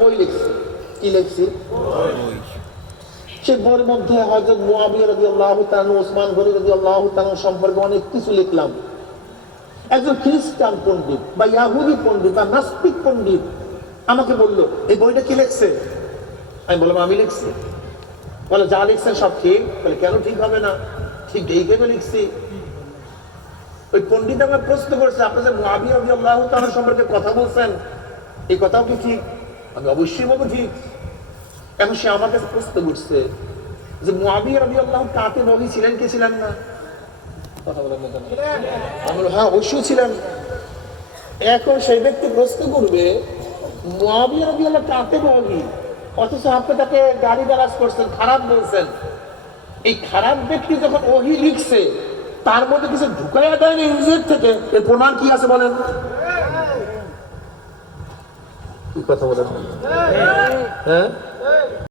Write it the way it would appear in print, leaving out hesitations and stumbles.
বই লিখছে। কি লিখছে? সে বইয়ের মধ্যে হযরত মুআবিয়া রাদিয়াল্লাহু তাআলা, ওসমান গনি রাদিয়াল্লাহু তাআলা সম্পর্কে অনেক কিছু লিখলাম। একজন খ্রিস্টান পণ্ডিত বা ইয়াহুদি পণ্ডিত বা নাস্তিক পণ্ডিত আমাকে বললো, এই বইটা কি লিখছে? আমি বললাম, আমি লিখছি। বলে, যা লিখছেন সব ঠিক? বলে, কেন ঠিক হবে না? ঠিক দেখে তো লিখছি। ওই পণ্ডিত আমার প্রশ্ন করছে, আপনি যে মুআবিয়া রাদিয়াল্লাহু তাআলা সম্পর্কে কথা বলছেন, এই কথাও কি ঠিক? আমি অবশ্যই বলবো ঠিক। এখন সে আমাকে প্রশ্ন করছে যে মুআবিয়া রাদিয়াল্লাহু কাতিব ওহী ছিলেন কি ছিলেন না? কথা বলেন না কেন? আমি বললাম, হ্যাঁ অবশ্যই ছিলেন। এখন সেই ব্যক্তি প্রশ্ন করবে, মুআবিয়া রাদিয়াল্লাহু কাতিব ওহী, অথচ আপনি তাকে গালি গালাজ করছেন, খারাপ বলছেন। এই খারাপ ব্যক্তি যখন ওহী লিখছে, তার মধ্যে কিছু ঢুকাইয়া দেয়নি নিজের থেকে, এর প্রমাণ কি আছে বলেন? কি কথা বলেন? হ্যাঁ